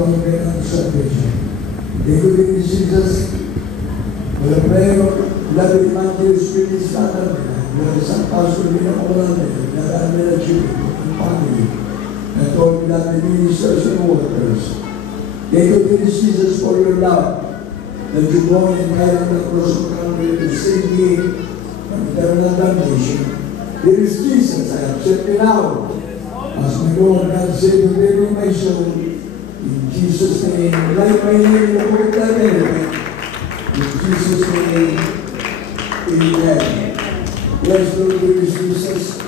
our great salvation. Thank you, Lord Jesus. For the prayer of beloved Matthew Spirit's Father, the San Pastor Minamola, the Adamina children, and family, and all beloved ministers and workers. Thank you, Lord Jesus, for your love, that you born and died on the cross of Calvary to save me from eternal damnation. Here is Jesus, I accept you now as my Lord and Savior of my soul. In Jesus' name, write my name in the book of heaven. In Jesus' name, amen. Bless the Lord, Jesus.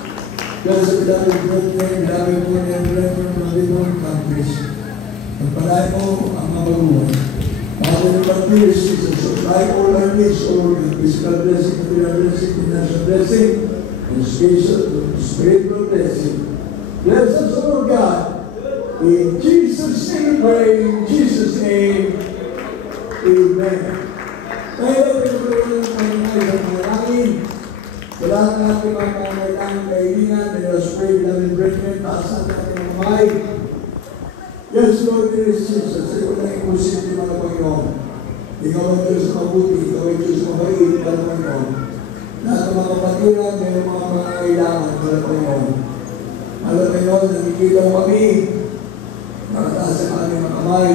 Bless the beloved brethren, beloved born and brethren from the known countries. Pagpalay mo ang mga baguhan. Father, in the name of Jesus, supply all our needs, all the physical blessing, material blessing, financial blessing, and spiritual blessing. Bless us, Lord God. In Jesus' name we pray, in Jesus' name, amen. Kaya ito ng Panginoon sa panalangin. Sa lahat ng ating mga pangailangan kailangan, let us pray, beloved brethren, taasan natin ang kamay. Yes, Lord, there is Jesus. Ikaw na imposible, mga Panginoon. Ikaw ang Diyos na mabuti, ikaw ang Diyos na mabait, mga Panginoon. Lahat ng mga kapatiran, may mga pangailangan, mga Panginoon. Mga Panginoon, nakikita mo kami, nakataas ang aming mga kamay.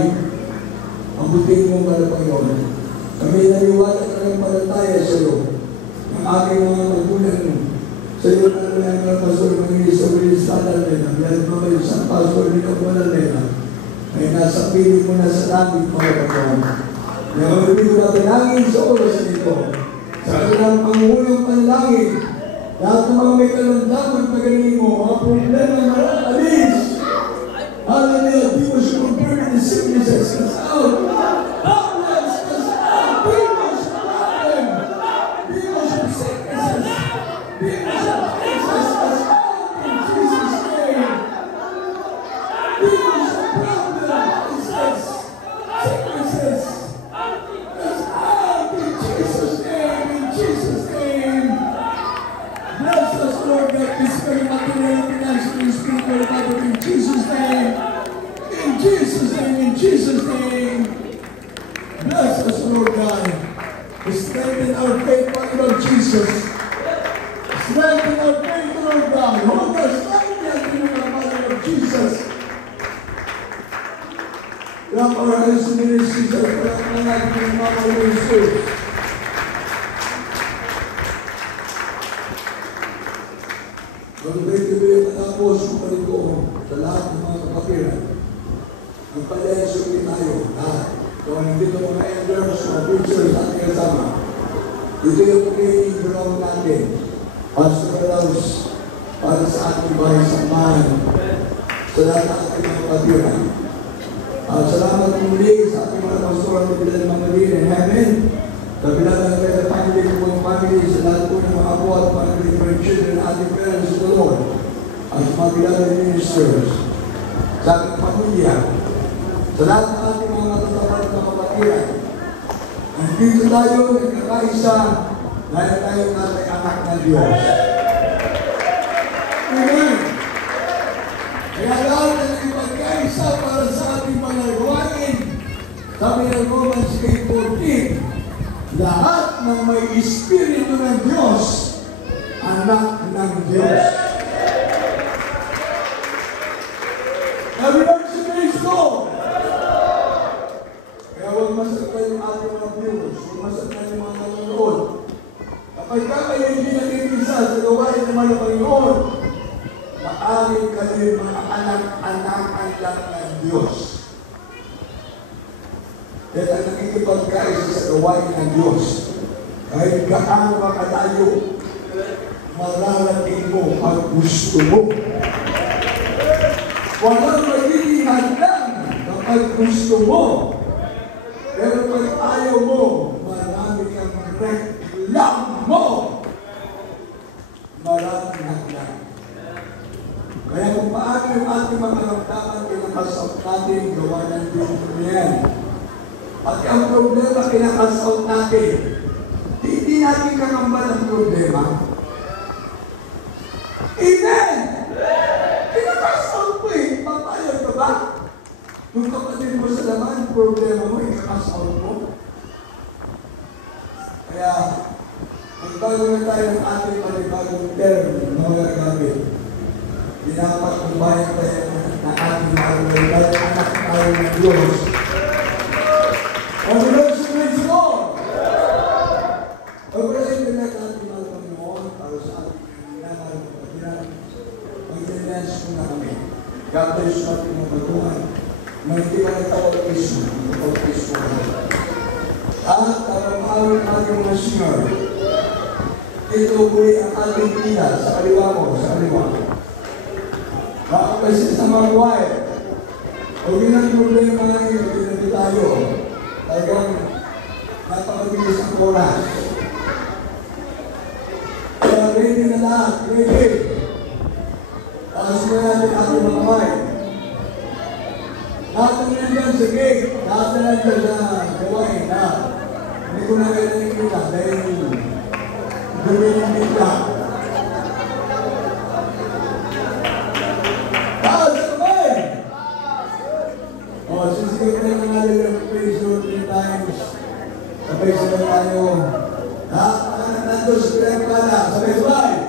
Ang buting mo, mga Panginoon. Kami naniwala na ng palataya sa iyo. Ang aming mga magulang mo. Sa iyo na lang ang pastor ng Isobilis Talalena. Yan mga isang pastor ni Kapualalena. Ay nasa piling mo na sa langit, mga Panginoon. Kaya magpili ko na pinangin sa oras nito. Sa kanilang pangulong panlangin. Lahat ng mga may kalandaman pagaling mo. Mga problema na alis. Hallelujah. Demons who burn the sicknesses. Cast out. Darkness. Cast out. Demons of problem. Demons of sicknesses. Demons of sicknesses. Cast out in Jesus' name. Demons of problem. Sicknesses. Cast out in Jesus' name. In Jesus' name. Bless us, Lord, that this very material, financial, and spiritual Father, in Jesus' name. In Jesus' name, in Jesus' name. Bless us, Lord God. Strengthen our faith, Lord Jesus. Strengthen our faith, Lord God. Hold us tightly in the Mother of Jesus. Wrap our eyes in the Jesus. Wrap our eyes in the Mother of Jesus. Magpapalibig matapos ang palikoon sa lahat ng mga kapatiran. Magpalenso tayo lahat. Kung nandito mga elders, mga preachers, ating kasama. Ito yung training ground natin. Pastoral house para sa ating bahay samahan. Sa lahat ng ating mga kapatiran. Salamat muli sa ating mga pastoral na bilang mga din in heaven. Sa bilang ng mga family ng mga family, sa lahat po ng mga apo at mga children, ating parents of the Lord. At mga bilang ng ministers. Sa ating pamilya. Sa lahat ng ating mga matatapat na kapatiran. Nandito tayo, nagkakaisa, dahil tayo natin anak ng Diyos. Amen. Kaya lahat na nagpagkaisa para sa ating mga gawain. Sabi ng Romans 8:14, lahat ng may Espiritu ng Diyos, anak ng Diyos. Everyone si Cristo. Kaya huwag masaktan yung ating mga viewers, huwag masaktan yung mga nanonood. Kapag kayo hindi nakikisa sa gawain ng mga Panginoon, maaring kayo mga anak-anak lang ng Diyos. Kaya ang nakikipagkaisa sa gawain ng Diyos, kahit gaano ka kalayo, mararating mo ang gusto mo. Walang magiging hadlang kapag gusto mo. Pero pag ayaw mo, marami kang reklamo. Maraming hadlang. Kaya kung paano yung ating mga karamdaman, kinakasap natin, gawa ng Diyos yan. At ang problema, kinakasap natin. Hindi natin kakambal ang problema. Amen! Kinakasap mo eh. Papayag ka ba? Kung yung kapatid mo sa laman, problema mo, ikakas out mo. Kaya, magbago na tayo ng ating panibagong term, mga gamit. Dinapat kung bayan tayo na ating mahalaway, dahil anak tayo ng Diyos. Ang Diyos yung Diyos! Pagpalain ko na ating mga Panginoon para sa ating minamahal ng kapatiran. Mag-denounce ko na kami. God bless natin mga baguhan. Hindi ka nagtawag-ismo. Nagtawag-ismo ka. At kapamahal natin mga Senyor, ito muli ang ating tila sa kaliwa mo, sa kaliwa mo. Baka kasi sa mga choir, huwag yun ang problema ngayon, pinagin tayo. Talagang napakabilis ang oras. Kaya ready na lahat, ready. Taas mo natin ating mga kamay. Lahat na nandiyan sa gate, lahat na nandiyan sa gawain na hindi ko na kayo nakikita dahil dumi ng bigla. Taas sa kamay! O, sisigit na ng hallelujah praise Lord 3 times. Sabay-sabay tayo. Lahat na nandun sa pinagpala, sabay-sabay.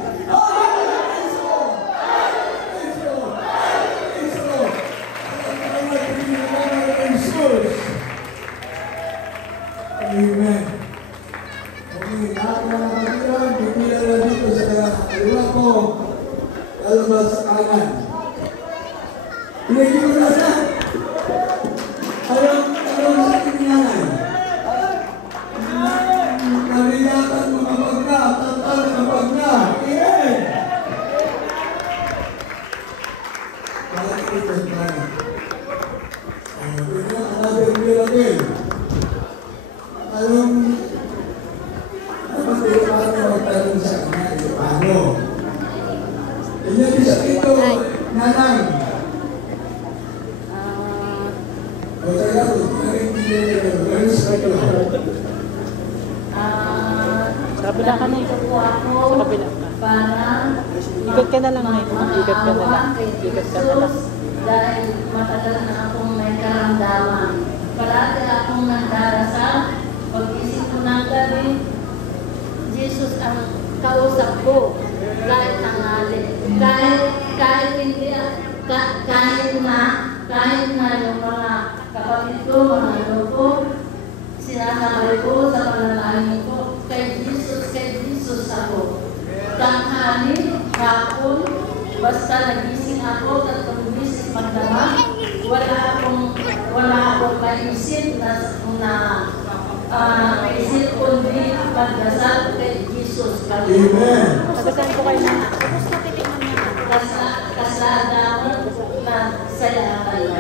Amen. Okay, lahat ng mga kapatiran, bigyan na dito sa kaliwa ko, lalabas sa kanan. Pinagin mo na na. Anong sa tinyanan? Nalingatan mo kapag na, tatal na kapag na. Amen. Bakit ito sa kanan? Another miracle. Anong dapat paano magtanong sa kanya? Paano? Inyari sa ito, nanang. O tayo, narin sa ito. Sa kabila ka na ito po ako. Sa kabila ka. Ikot ka na lang na ito. Ikot ka na lang. Ikot ka na lang. Dahil matagal na akong may karamdaman. Parati akong nagdarasal. Pag-isip ko ng gabi, Jesus ang kausap ko. Kahit tanghali. Kahit hindi, kahit na yung mga kapatid ko, mga loko, sinasabay ko sa panalangin ko, kay Jesus ako. Tanghali, hapon, basta nagising ako, tatlong bisis magdama, wala akong maisip na isip kundi pagdasal kay Jesus. Amen. Pagdasal ko kayo na. Tapos na titignan niya. Kasada ako na saya kayo.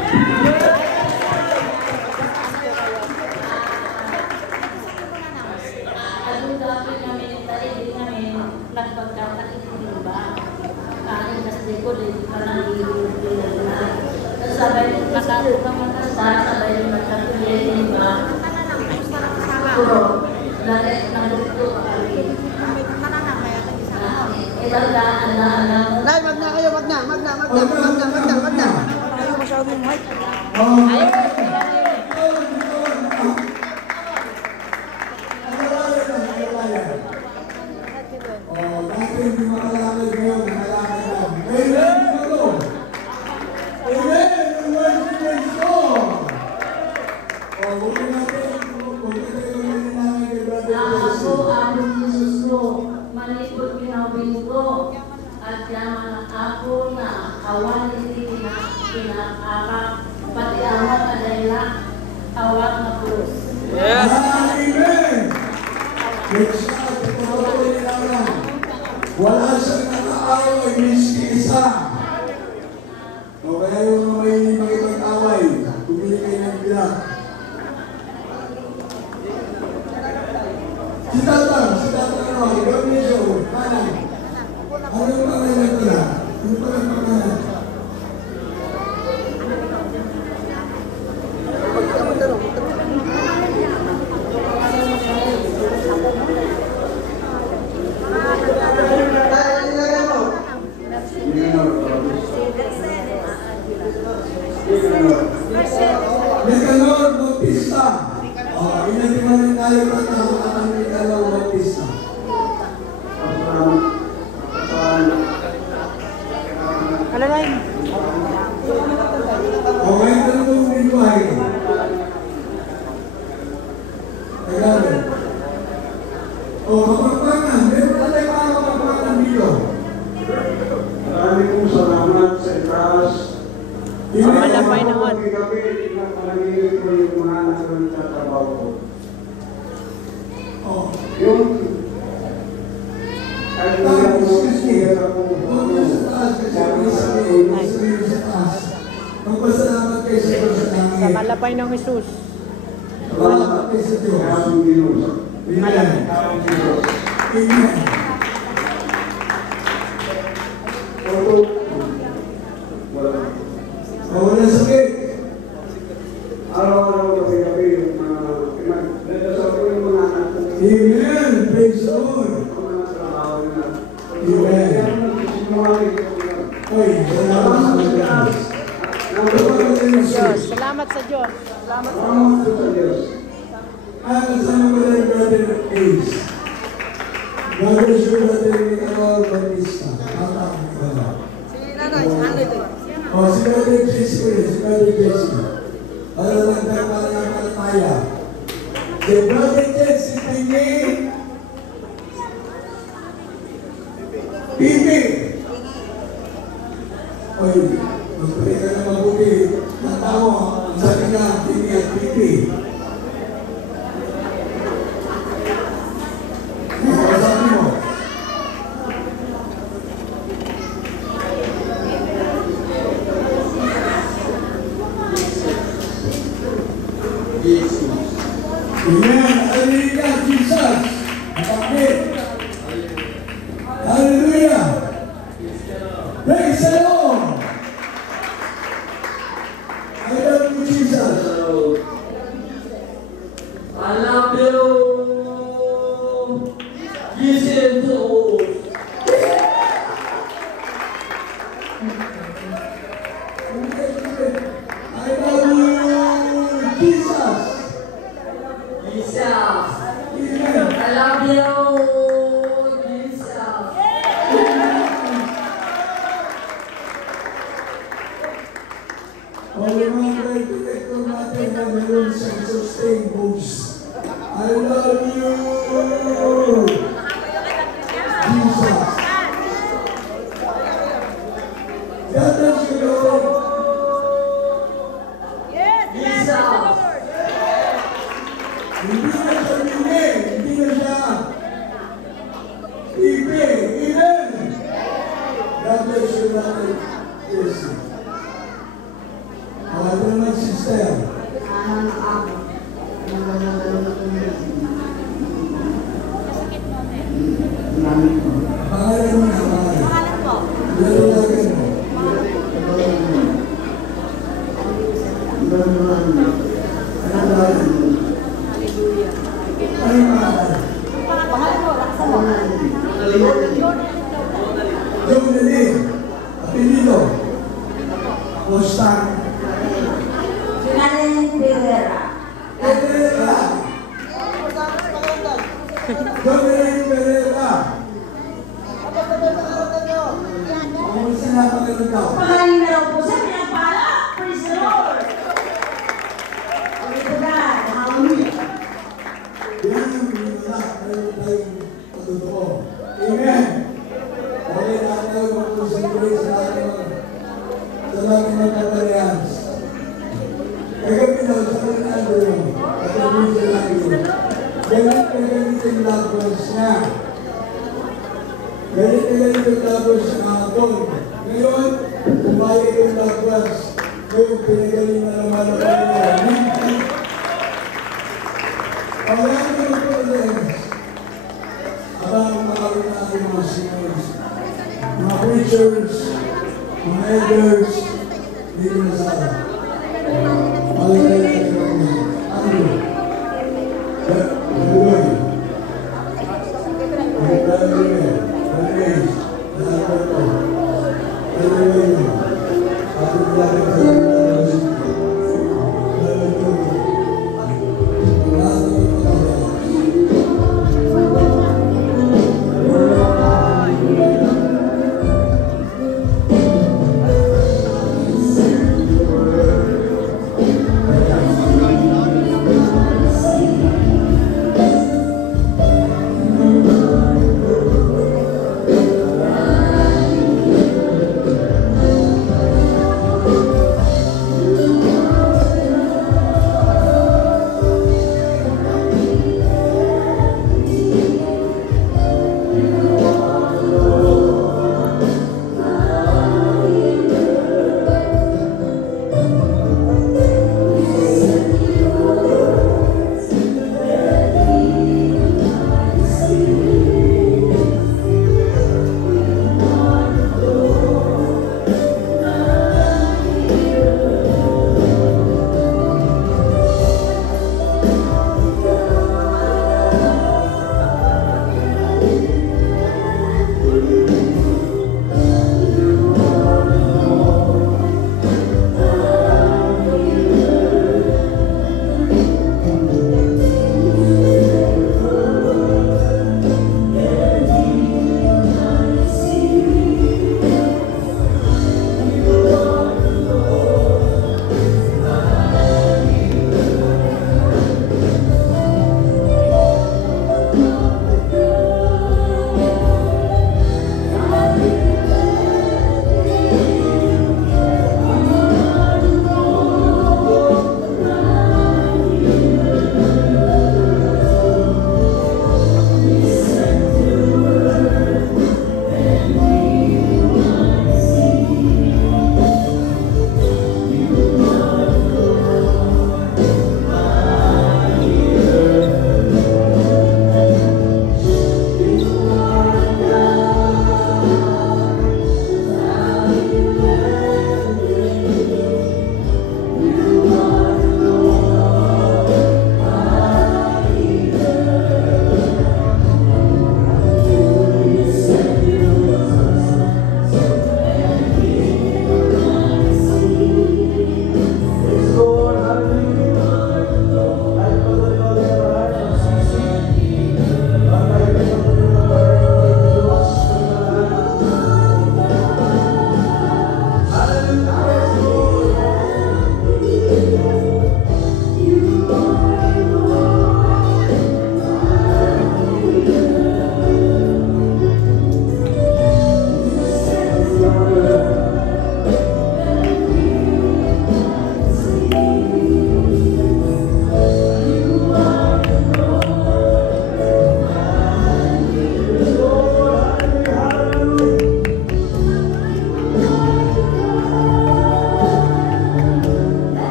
Ano dapat kami, taibig namin, nagpagkakainin ba? Kain kasi ko, hindi pa nangyayari na. Sabay, nakapukang matasa, sabay yung magkatuloy ba? Puro, lalit na luto kami. Itandaan na. Nay, wag na kayo, wag na. Ayaw masyadong mic. Dati hindi makalakad ngayon, nakalakad lang. Amen! Amen! Ang word of praise God! Huwag natin gawin namin kay Brother Ako Jesse. ang Jesus ko, malikot pinawin ko, at yaman ako na awan hindi pinakakap, pati awat adayla, awat na krus. Amen! Yes, God, ito nila. Wala siyang nakaaway, miski isa. O kaya yung may makipag-away, pumili kayo ng bilang. Si Tatang naman, ikaw niyo, kanan. Ano yung pangalan ko na? Ano pa ang pangalan? Marcel. Nicanor Bautista. Inatimanin tayo ng ang Nicanor Bautista. Alalain. Okay, tanong dito ay. Tagalog. Kapagpagan. Meron na tayo mga kapagpagan dito. Maraming pong salamat sa itaas. Malapay naman. Panaginip ko yung mga nagtatrabaho ko. Oh. Yung kahit na ako Excuse me. ako Huwag mo sa taas kasi may sabihin sa taas. Magpasalamat kayo sa Diyos sa Sa langit. malapay ng Jesus. Salamat kayo sa Diyos. Kaong Diyos. Amen. Kaong Diyos. Amen. Although, wala. Wala sakit. Araw-araw gabi-gabi yung mga dadasal ko yung mga anak ko. Amen. Praise the Lord. Yung mga trabaho nila. Amen. Oy, salamat sa Diyos. Diyos. Salamat sa Diyos. Salamat sa Salamat sa Diyos. Kasama ko na yung brother Ace. Brother Sir, brother Nicanor Bautista. Si Nanay, si Nanay din. Si brother Jesse ko yun, si brother Jesse. Para lang tayo para ng palataya. Si brother Jesse, Pingi. Pingi. Oy, magpuli ka na mabuti. Natawa, ang sabi nga, Pingi at Pingi. Sabi mo. Amen. Hallelujah, Jesus. Bakit? Hallelujah. Praise the Lord. I love you, Jesus. I love you. Jesus. I love you, Jesus. Jesus. Amen. I love you. Jesus. All the mga director natin na meron sa sustain boost. I love you, Jesus. God bless you, Lord. Jesus. Hindi na siya bigay, hindi na siya ibig. Amen. God bless you, Brother Jesse. Ito naman, sister. Pangalan mo na, pangalan. Lalagan mo. Ano pangalan? Jonalyn. Apelido. Mustang. Pereira. Jonalyn Pereira. Ang sinapagal ka. Pagaling na raw po sa pinapala. Praise the Lord. Praise the God. Hallelujah. Yan yung mga meron tayong patutuo. Amen. Dahil natin magpusintuloy sa ating mga kaparehas. Kagabi daw sa Fernando yun. At yung sa langit. Ganit yung labos niya. Ganit yung labos sa hapon. Ngayon, kumayag yung labos. Ngayon, pinagaling na naman ang niya. Pagkakit yung problems, abang makawin natin mga singers, mga preachers, mga elders, dito na sa atin. Malagay na ito ang Andrew. Hallelujah. Hallelujah. Hallelujah. Hallelujah. Hallelujah.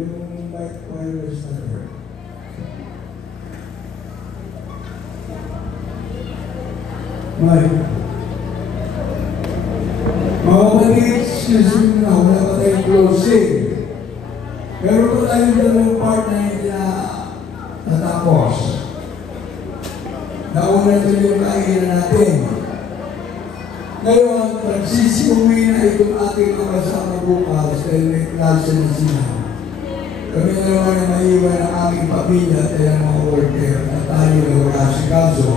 yung mic wireless natin. Mike. Mga kapatid, excuse me na, wala pa tayong closing. Pero pa tayong dalawang part na hindi na natapos. Nauna ito yung kainan natin. Ngayon, nagsisiuwi na itong ating mga kasama bukas dahil may klase na sila. Kami naman na maiwan ang aming pamilya at ang mga worker na tayo na wala si Kaso.